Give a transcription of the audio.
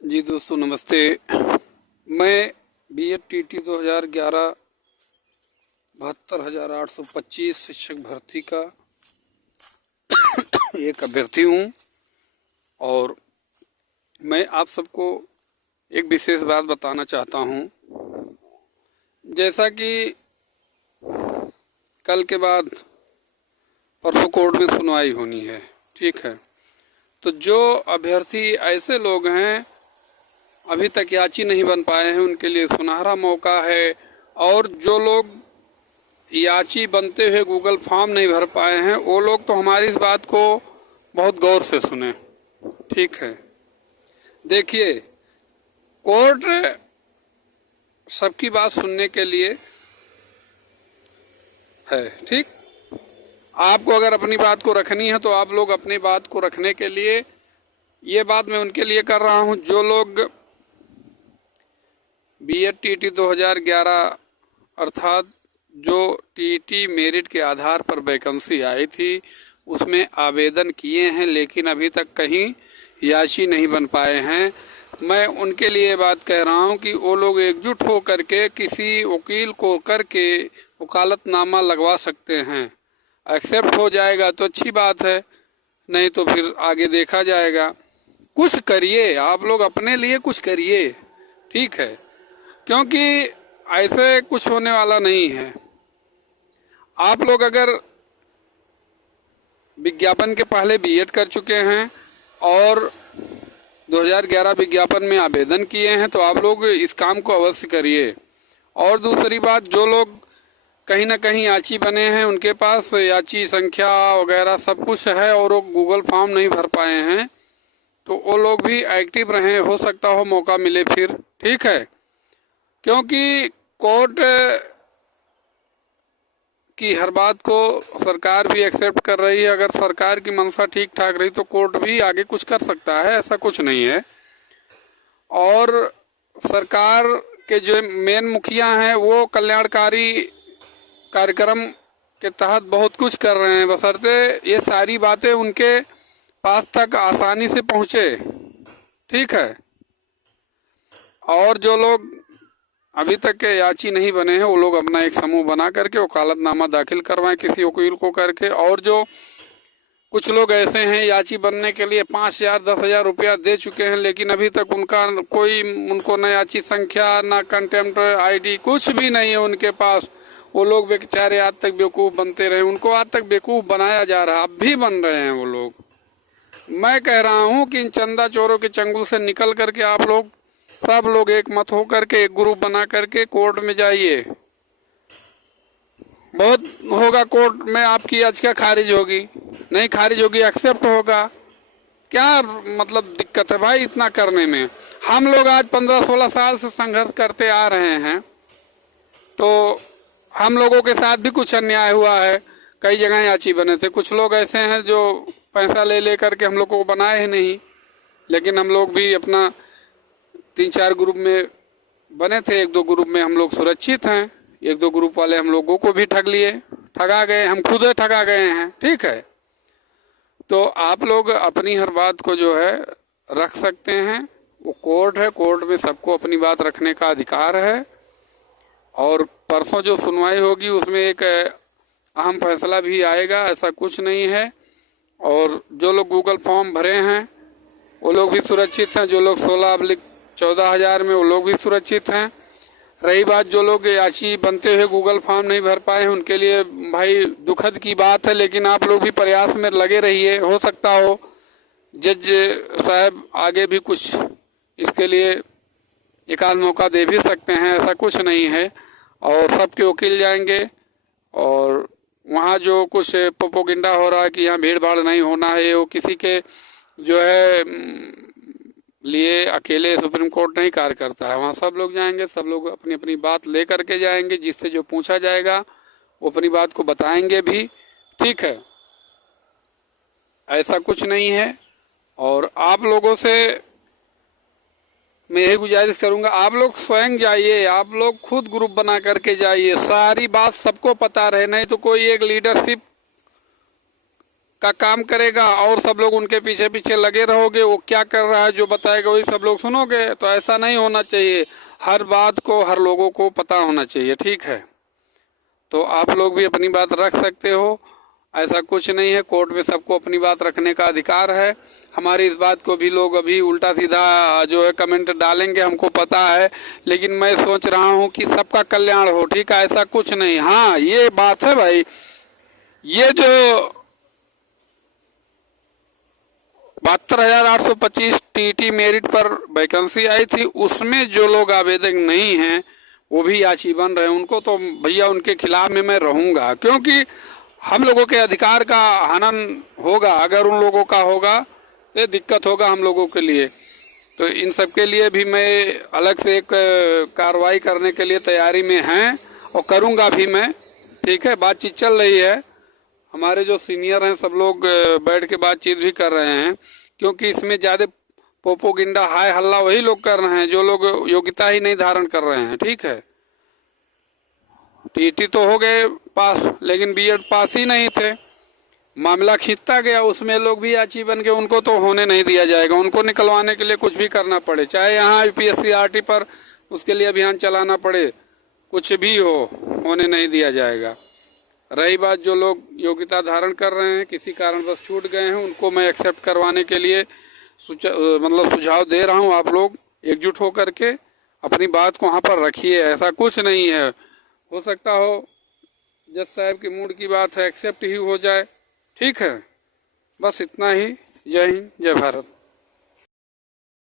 जी दोस्तों नमस्ते। मैं बीएड टीटी 2011 72,825 शिक्षक भर्ती का एक अभ्यर्थी हूँ और मैं आप सबको एक विशेष बात बताना चाहता हूँ। जैसा कि कल के बाद परसों कोर्ट में सुनवाई होनी है, ठीक है, तो जो अभ्यर्थी ऐसे लोग हैं अभी तक याची नहीं बन पाए हैं उनके लिए सुनहरा मौका है, और जो लोग याची बनते हुए गूगल फॉर्म नहीं भर पाए हैं वो लोग तो हमारी इस बात को बहुत गौर से सुने, ठीक है। देखिए, कोर्ट सबकी बात सुनने के लिए है, ठीक। आपको अगर अपनी बात को रखनी है तो आप लोग अपनी बात को रखने के लिए, ये बात मैं उनके लिए कर रहा हूं जो लोग बीएड टीटी 2011 अर्थात जो टीटी मेरिट के आधार पर वैकेंसी आई थी उसमें आवेदन किए हैं लेकिन अभी तक कहीं याची नहीं बन पाए हैं। मैं उनके लिए बात कह रहा हूं कि वो लोग एकजुट हो करके किसी वकील को करके वकालतनामा लगवा सकते हैं। एक्सेप्ट हो जाएगा तो अच्छी बात है, नहीं तो फिर आगे देखा जाएगा। कुछ करिए, आप लोग अपने लिए कुछ करिए, ठीक है, क्योंकि ऐसे कुछ होने वाला नहीं है। आप लोग अगर विज्ञापन के पहले बीएड कर चुके हैं और 2011 विज्ञापन में आवेदन किए हैं तो आप लोग इस काम को अवश्य करिए। और दूसरी बात, जो लोग कहीं ना कहीं याची बने हैं, उनके पास याची संख्या वगैरह सब कुछ है और वो गूगल फॉर्म नहीं भर पाए हैं, तो वो लोग भी एक्टिव रहें, हो सकता हो मौका मिले फिर, ठीक है। क्योंकि कोर्ट की हर बात को सरकार भी एक्सेप्ट कर रही है। अगर सरकार की मंशा ठीक ठाक रही तो कोर्ट भी आगे कुछ कर सकता है, ऐसा कुछ नहीं है। और सरकार के जो मेन मुखिया हैं वो कल्याणकारी कार्यक्रम के तहत बहुत कुछ कर रहे हैं, बशर्ते ये सारी बातें उनके पास तक आसानी से पहुँचे, ठीक है। और जो लोग अभी तक के याची नहीं बने हैं वो लोग अपना एक समूह बना करके वकालतनामा दाखिल करवाएं किसी वकील को करके। और जो कुछ लोग ऐसे हैं याची बनने के लिए 5,000 10,000 रुपया दे चुके हैं लेकिन अभी तक उनको न याची संख्या न कंटेम्प्ट आईडी कुछ भी नहीं है उनके पास, वो लोग बेचारे आज तक बेवकूफ़ बनते रहे, उनको आज तक बेवकूफ़ बनाया जा रहा है, अब भी बन रहे हैं वो लोग। मैं कह रहा हूँ कि इन चंदा चोरों के चंगुल से निकल करके आप लोग सब लोग एक मत हो करके एक ग्रुप बना करके कोर्ट में जाइए। बहुत होगा कोर्ट में आपकी याचिका खारिज होगी, नहीं खारिज होगी एक्सेप्ट होगा। क्या मतलब दिक्कत है भाई इतना करने में? हम लोग आज 15-16 साल से संघर्ष करते आ रहे हैं, तो हम लोगों के साथ भी कुछ अन्याय हुआ है, कई जगह याची बने थे। कुछ लोग ऐसे हैं जो पैसा ले करके हम लोग को बनाए ही नहीं, लेकिन हम लोग भी अपना 3-4 ग्रुप में बने थे, 1-2 ग्रुप में हम लोग सुरक्षित हैं, 1-2 ग्रुप वाले हम लोगों को भी ठगा गए, हम खुद ठगा गए हैं, ठीक है। तो आप लोग अपनी हर बात को जो है रख सकते हैं, वो कोर्ट है, कोर्ट में सबको अपनी बात रखने का अधिकार है। और परसों जो सुनवाई होगी उसमें एक अहम फैसला भी आएगा, ऐसा कुछ नहीं है। और जो लोग गूगल फॉर्म भरे हैं वो लोग भी सुरक्षित हैं, जो लोग 16/14,000 में वो लोग भी सुरक्षित हैं। रही बात जो लोग याची बनते हुए गूगल फॉर्म नहीं भर पाए हैं उनके लिए भाई दुखद की बात है, लेकिन आप लोग भी प्रयास में लगे रहिए। हो सकता हो जज साहब आगे भी कुछ इसके लिए एक आध मौका दे भी सकते हैं, ऐसा कुछ नहीं है। और सबके वकील जाएंगे और वहाँ जो कुछ प्रोपोगंडा हो रहा है कि यहाँ भीड़ भाड़ नहीं होना है, वो किसी के जो है लिए अकेले सुप्रीम कोर्ट नहीं कार्य करता है। वहाँ सब लोग जाएंगे, सब लोग अपनी अपनी बात ले करके जाएंगे, जिससे जो पूछा जाएगा वो अपनी बात को बताएंगे भी, ठीक है, ऐसा कुछ नहीं है। और आप लोगों से मैं यही गुजारिश करूंगा, आप लोग स्वयं जाइए, आप लोग खुद ग्रुप बना करके जाइए, सारी बात सबको पता रहे, नहीं तो कोई एक लीडरशिप का काम करेगा और सब लोग उनके पीछे पीछे लगे रहोगे, वो क्या कर रहा है जो बताएगा वही सब लोग सुनोगे। तो ऐसा नहीं होना चाहिए, हर बात को हर लोगों को पता होना चाहिए, ठीक है। तो आप लोग भी अपनी बात रख सकते हो, ऐसा कुछ नहीं है, कोर्ट में सबको अपनी बात रखने का अधिकार है। हमारी इस बात को भी लोग अभी उल्टा सीधा जो है कमेंट डालेंगे, हमको पता है, लेकिन मैं सोच रहा हूँ कि सबका कल्याण हो, ठीक है, ऐसा कुछ नहीं। हाँ ये बात है भाई, ये जो 72,825 टीटी मेरिट पर वैकेंसी आई थी, उसमें जो लोग आवेदक नहीं हैं वो भी याची बन रहे हैं, उनको तो भैया उनके खिलाफ में मैं रहूँगा, क्योंकि हम लोगों के अधिकार का हनन होगा। अगर उन लोगों का होगा तो दिक्कत होगा हम लोगों के लिए। तो इन सब के लिए भी मैं अलग से एक कार्रवाई करने के लिए तैयारी में हैं और करूँगा भी मैं, ठीक है। बातचीत चल रही है, हमारे जो सीनियर हैं सब लोग बैठ के बातचीत भी कर रहे हैं, क्योंकि इसमें ज़्यादा पोपोगिंडा हाय हल्ला वही लोग कर रहे हैं जो लोग योग्यता ही नहीं धारण कर रहे हैं, ठीक है। टीटी तो हो गए पास, लेकिन बीएड पास ही नहीं थे, मामला खींचता गया, उसमें लोग भी याची बन के, उनको तो होने नहीं दिया जाएगा। उनको निकलवाने के लिए कुछ भी करना पड़े, चाहे यहाँ UPSC-RT पर उसके लिए अभियान चलाना पड़े, कुछ भी हो, होने नहीं दिया जाएगा। रही बात जो लोग योग्यता धारण कर रहे हैं, किसी कारणवश छूट गए हैं, उनको मैं एक्सेप्ट करवाने के लिए सुझाव दे रहा हूँ। आप लोग एकजुट होकर के अपनी बात को वहाँ पर रखिए, ऐसा कुछ नहीं है। हो सकता हो जज साहब की मूड की बात है, एक्सेप्ट ही हो जाए, ठीक है। बस इतना ही। जय हिंद, जय भारत।